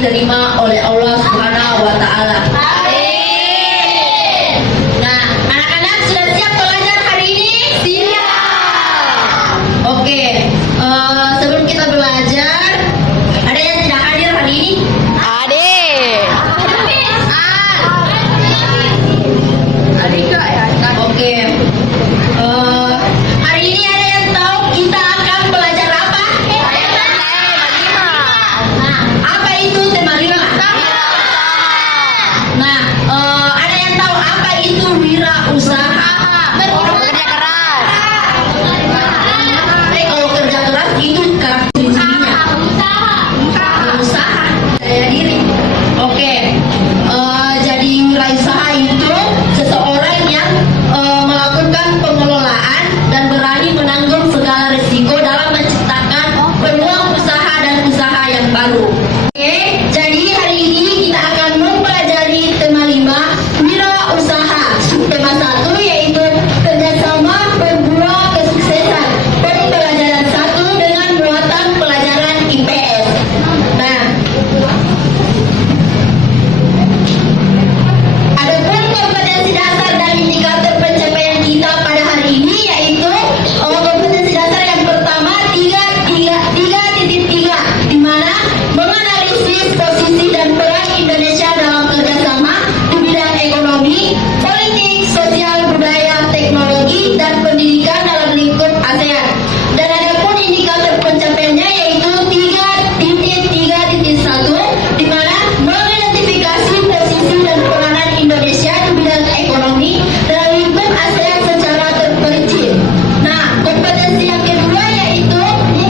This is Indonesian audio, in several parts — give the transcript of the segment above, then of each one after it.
diterima oleh Allah Subhanahu wa Ta'ala. Nah, anak-anak sudah siap belajar hari ini? Siap. Oke, sebelum kita belajar, ada yang tidak hadir hari ini? Oke. Hari ini ada yang tahu kita akan belajar apa? Nah, apa itu tema 5? Nah, ada yang tahu apa itu wirausaha? Kerja keras. Kalau kerja keras itu karakteristiknya. Usaha. Daya diri. Oke. Jadi wirausaha itu seseorang yang melakukan pengelolaan dan berani menanggung segala risiko dalam menciptakan peluang usaha dan usaha yang baru. Oke, jadi hari ini kita akan mempelajari tema 5, wirausaha. Tema 1 yaitu kerjasama berbuah kesuksesan. Pembelajaran 1 dengan muatan pelajaran IPS. Nah, adapun kompetensi dasar dan indikator pencapaian kita pada hari ini yaitu kompetensi dasar yang pertama 3.3, di mana menganalisis posisi dan peran Indonesia dalam kerjasama di bidang ekonomi, politik, sosial, budaya, teknologi, dan pendidikan dalam lingkup ASEAN. Dan adapun indikator pencapaiannya yaitu 3.3.1, di mana mengidentifikasi posisi dan peranan Indonesia di bidang ekonomi dalam lingkup ASEAN secara terperinci. Nah, kompetensi yang kedua yaitu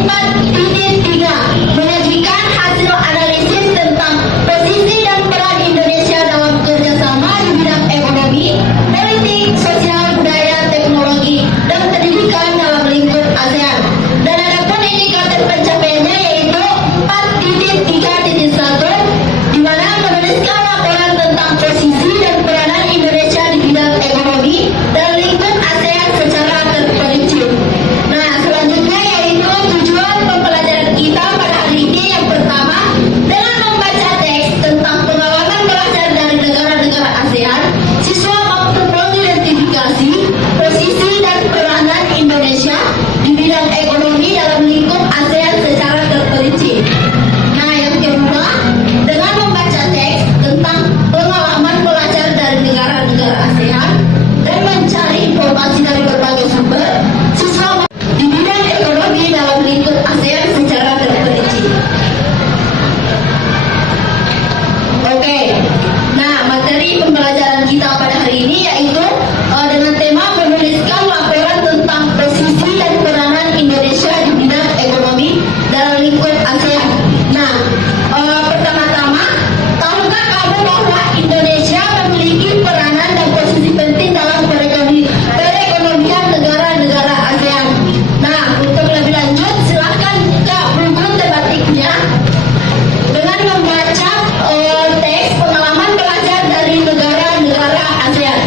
4.3, menyajikan hasil analisis tentang posisi dan peran Indonesia dalam kerjasama di bidang ekonomi, politik, sosial, budaya, teknologi, dan pendidikan dalam lingkup ASEAN. Dan adapun indikator pencapaiannya yaitu 4.3.1, di mana menuliskan laporan tentang posisi dan peranan Indonesia di bidang ekonomi dan lingkup ASEAN secara terperinci. Nah, selanjutnya yaitu tujuan pembelajaran kita pada hari ini yang pertama, dengan membaca teks tentang pengalaman belajar dari negara-negara ASEAN, siswa mampu mengidentifikasi posisi dan peranan Indonesia di bidang ekonomi dalam lingkup ASEAN secara terperinci. Nah, yang kedua, dengan membaca teks tentang pengalaman belajar dari negara-negara ASEAN dan mencari informasi dari berbagai sumber, siswa di bidang ekonomi dalam lingkup ASEAN secara terperinci. Oke, nah materi pembelajaran kita pada hari ini yaitu dengan tema menuliskan laporan tentang posisi dan peranan Indonesia di bidang ekonomi dalam lingkup ASEAN. Nah, pertama-tama, tahukah kamu bahwa Indonesia memiliki peranan dan posisi penting dalam perekonomian negara-negara ASEAN? Nah, untuk lebih lanjut, silahkan buka buku tematiknya dengan membaca teks pengalaman belajar dari negara-negara ASEAN.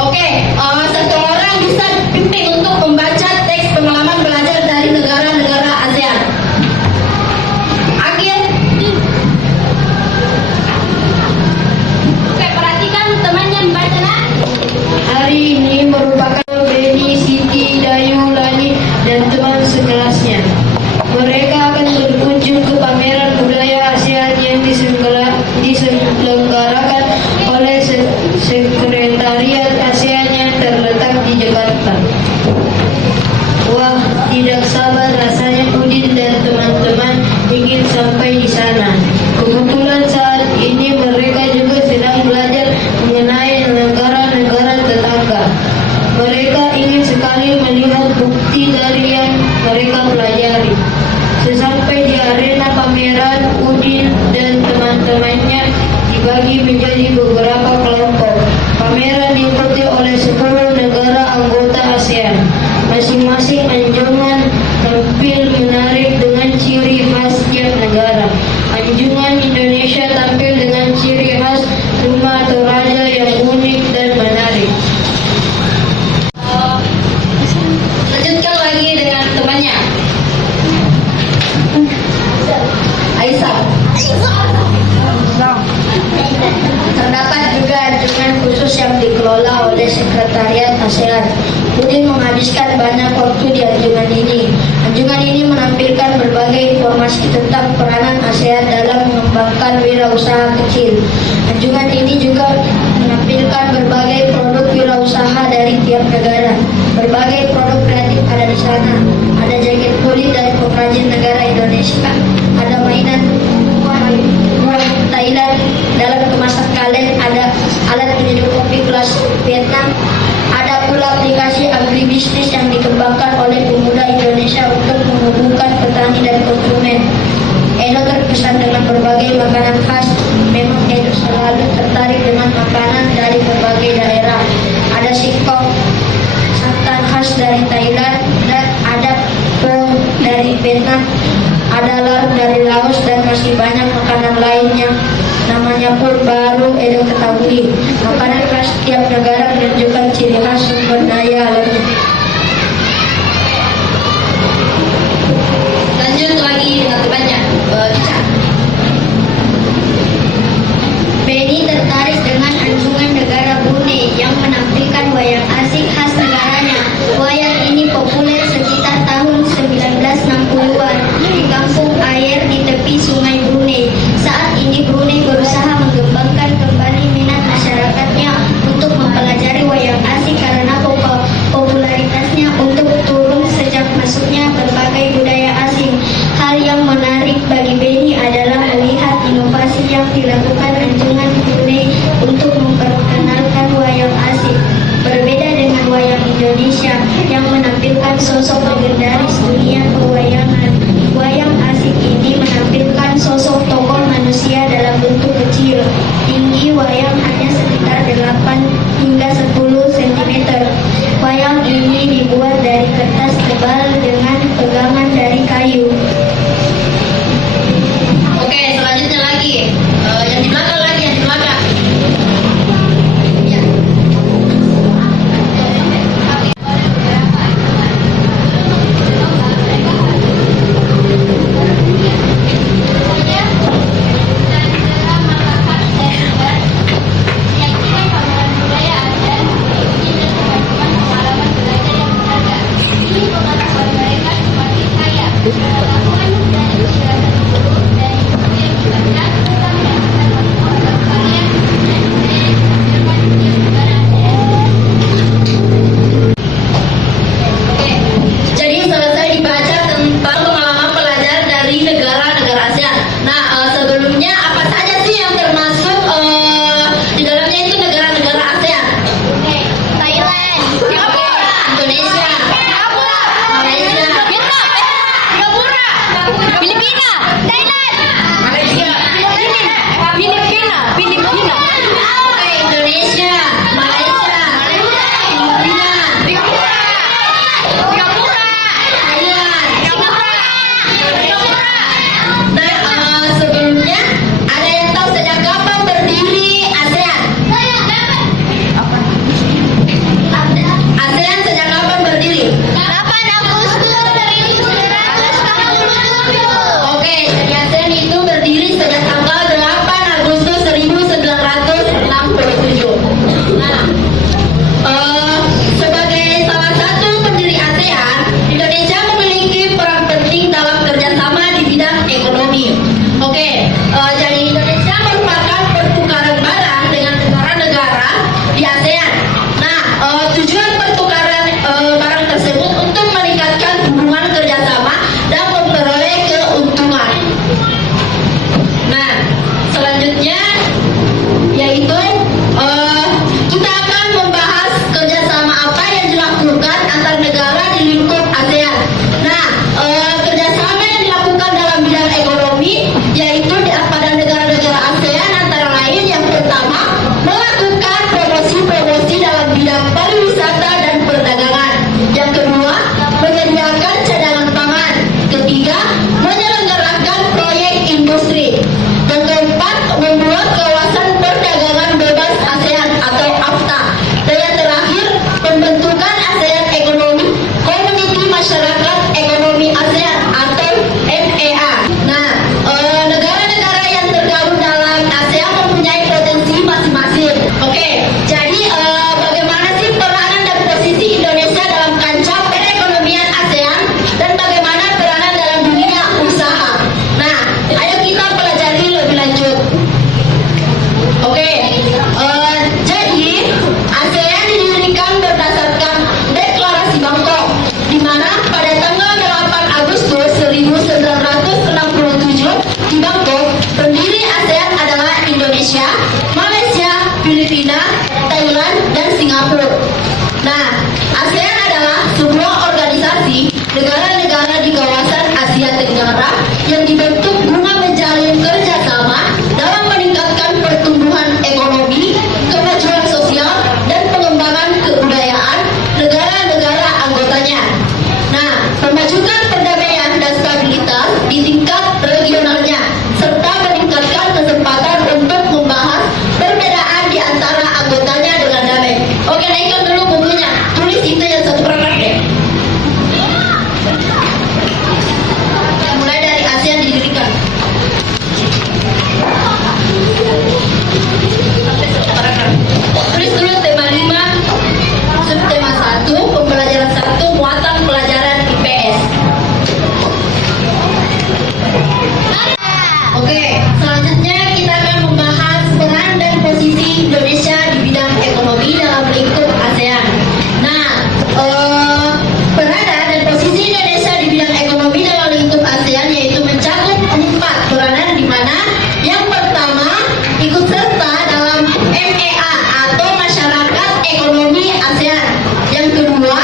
Oke, satu orang bisa dipimpin untuk membaca teks pengalaman belajar dari negara-negara ASEAN. Akhir. Oke, perhatikan temannya membaca. Hari ini merupakan Beni, Siti, Dayu, Lani, dan teman sekelasnya. Mereka akan berkunjung ke pameran budaya ASEAN yang diselenggarakan oleh Sekretariat ASEAN yang terletak di Jakarta. Wah, tidak sabar rasanya Udin dan teman-teman ingin sampai di sana. Kebetulan saat ini mereka juga sedang belajar mengenai negara-negara tetangga. Mereka ingin sekali melihat bukti dari yang mereka pelajari. Sesampai di arena pameran, Udin dan teman-temannya dibagi menjadi beberapa kelompok. Pameran diikuti oleh 10 negara anggota ASEAN. Masing-masing anjungan tampil menarik dengan ciri khas tiap negara. Anjungan Indonesia tampil dengan ciri khas rumah atau raja yang unik dan menarik. Lanjutkan lagi dengan temannya. Terdapat juga anjungan khusus yang dikelola oleh Sekretariat ASEAN. Udin menghabiskan banyak waktu di anjungan ini. Anjungan ini menampilkan berbagai informasi tentang peranan ASEAN dalam mengembangkan wirausaha kecil. Anjungan ini juga menampilkan berbagai produk wirausaha dari tiap negara. Berbagai produk kreatif ada di sana. Ada jaket kulit dari pengrajin negara Indonesia. Ada mainan buah Thailand dalam kemasan kaleng, ada alat penyeduh kopi kelas Vietnam, ada pula aplikasi agribisnis yang dikembangkan oleh pemuda Indonesia untuk menghubungkan petani dan konsumen. Edo terkesan dengan berbagai makanan khas. Memang Edo selalu tertarik dengan makanan dari berbagai daerah. Ada singkong, santan khas dari Thailand, dan ada pho dari Vietnam, ada lauk dari Laos, dan masih banyak makanan lainnya. Namanya pun baru Edo ketahui. Makanan khas tiap negara menunjukkan ciri khas sumber daya alamnya. Lanjut lagi dengan temannya, Cica. Benny tertarik dengan anjungan negara Brunei yang menampilkan wayang asik khas negaranya. Wayang ini populer sekitar tahun 1960-an di kampung air di tepi sungai Brunei. Saat ini Brunei berusaha mengembangkan kembali minat masyarakatnya untuk mempelajari wayang asik karena di kawasan Asia Tenggara yang dibentuk guna menjalin kerjasama dalam meningkatkan pertumbuhan ekonomi, kemajuan sosial, dan pengembangan kebudayaan negara-negara anggotanya. Nah, memajukan perdamaian dan stabilitas di tingkat regionalnya, serta meningkatkan kesempatan untuk membahas perbedaan di antara anggotanya dengan damai. Oke, naikkan dulu bukunya. Tulis itu yang satu paragraf deh. Mulai dari ASEAN didirikan. Tulis dulu tema 5, subtema 1, pembelajaran 1, muatan pelajaran IPS. Oke, selanjutnya kita akan membahas peran dan posisi Indonesia di bidang ekonomi dalam lingkup ASEAN. Nah, peranan dan posisi Indonesia di bidang ekonomi dalam lingkup ASEAN yaitu mencakup 4 peranan, di mana yang pertama ikut serta dalam MEA atau Masyarakat Ekonomi ASEAN. Yang kedua,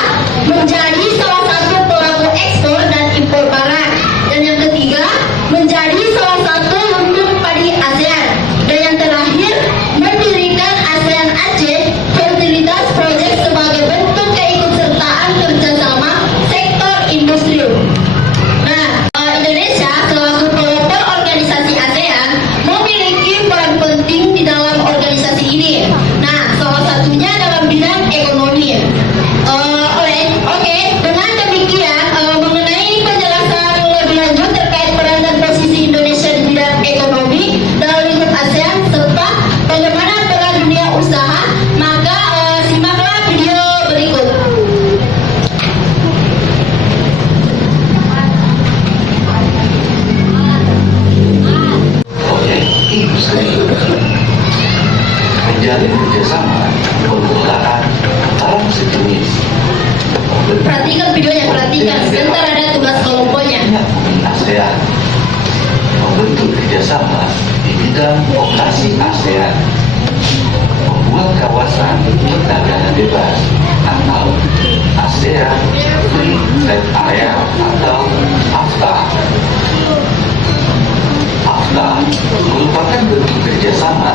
menjadi salah satu pelaku ekspor dan impor barang. Dan yang ketiga, menjadi salah satu lumbung padi ASEAN. Dan yang terakhir, mendirikan ASEAN Aceh Fertilitas Project sebagai bentuk keikutsertaan kerjasama sektor industri. Nah, Indonesia selaku pelopor organisasi ASEAN memiliki peran penting di dalam organisasi ini. Nah, salah satunya dalam bidang ekonomi. Oke, dengan demikian mengenai penjelasan lebih lanjut terkait peran dan posisi Indonesia di bidang ekonomi dalam lingkup ASEAN serta bagaimana peran dunia usaha, maka simaklah video berikut. Industri menjalin kerjasama penggunaan barang sejenis Perhatikan videonya, perhatikan. Sebentar ada tugas kelompoknya. ASEAN membentuk kerjasama di bidang operasi ASEAN, membuat kawasan perdagangan bebas atau ASEAN Free Trade Area atau AFTA. AFTA merupakan bentuk kerjasama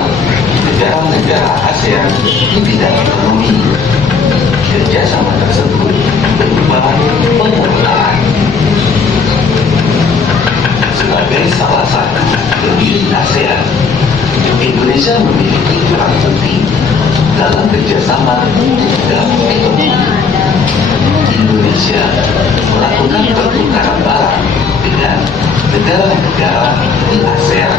negara-negara ASEAN di bidang ekonomi. Kerjasama tersebut berupa penggunaan sebagai salah satu pendiri ASEAN. Indonesia memiliki peran penting dalam kerjasama di bidang ekonomi. Indonesia melakukan pertukaran barang dengan negara-negara di ASEAN